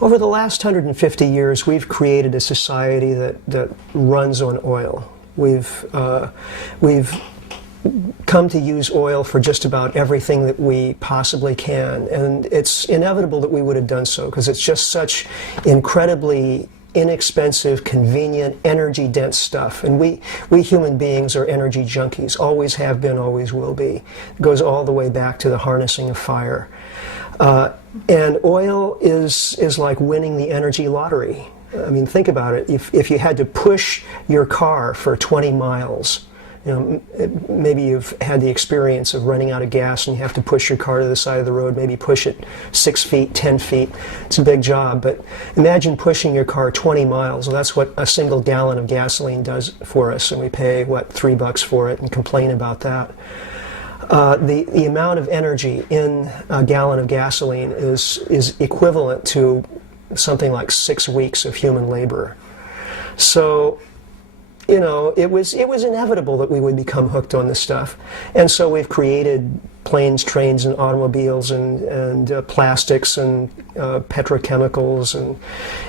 Over the last 150 years, we've created a society that runs on oil. We've come to use oil for just about everything that we possibly can, and it's inevitable that we would have done so because it's just such incredibly inexpensive, convenient, energy-dense stuff. And we human beings are energy junkies, always have been, always will be. It goes all the way back to the harnessing of fire. And oil is like winning the energy lottery. I mean, think about it. If you had to push your car for 20 miles, you know, maybe you've had the experience of running out of gas and you have to push your car to the side of the road, maybe push it 6 feet, 10 feet. It's a big job, but imagine pushing your car 20 miles. Well, that's what a single gallon of gasoline does for us, and we pay, what, $3 for it and complain about that. The amount of energy in a gallon of gasoline is equivalent to something like 6 weeks of human labor. So, you know, it was inevitable that we would become hooked on this stuff. And so we've created planes, trains, and automobiles, and plastics, and petrochemicals, and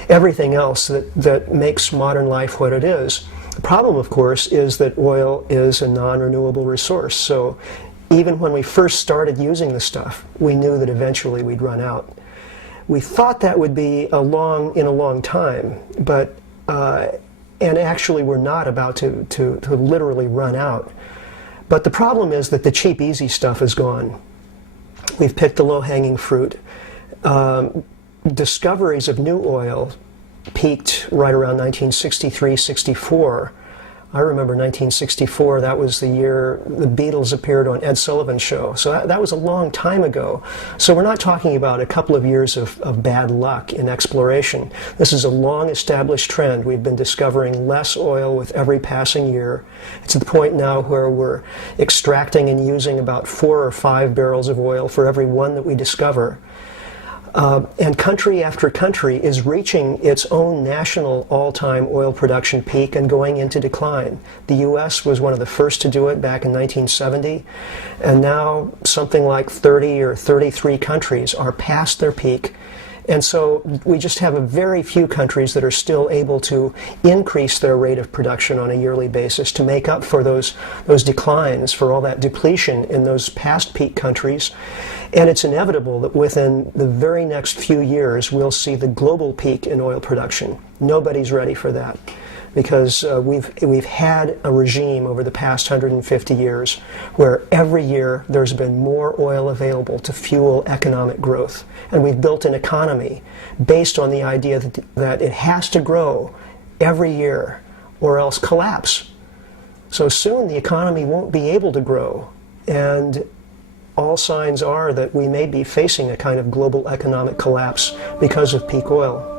everything else that makes modern life what it is. The problem, of course, is that oil is a non-renewable resource. So even when we first started using the stuff, we knew that eventually we'd run out. We thought that would be in a long time, but and actually we're not about to literally run out. But the problem is that the cheap, easy stuff is gone. We've picked the low-hanging fruit. Discoveries of new oil peaked right around 1963, 64. I remember 1964, that was the year the Beatles appeared on Ed Sullivan's show. So that was a long time ago. So we're not talking about a couple of years of bad luck in exploration. This is a long-established trend. We've been discovering less oil with every passing year. It's at the point now where we're extracting and using about 4 or 5 barrels of oil for every one that we discover. And country after country is reaching its own national all-time oil production peak and going into decline. The U.S. was one of the first to do it back in 1970, and now something like 30 or 33 countries are past their peak. And so we just have a very few countries that are still able to increase their rate of production on a yearly basis to make up for those declines, for all that depletion in those past peak countries. And it's inevitable that within the very next few years we'll see the global peak in oil production. Nobody's ready for that, because we've had a regime over the past 150 years where every year there's been more oil available to fuel economic growth. And we've built an economy based on the idea that it has to grow every year or else collapse. So soon the economy won't be able to grow, and all signs are that we may be facing a kind of global economic collapse because of peak oil.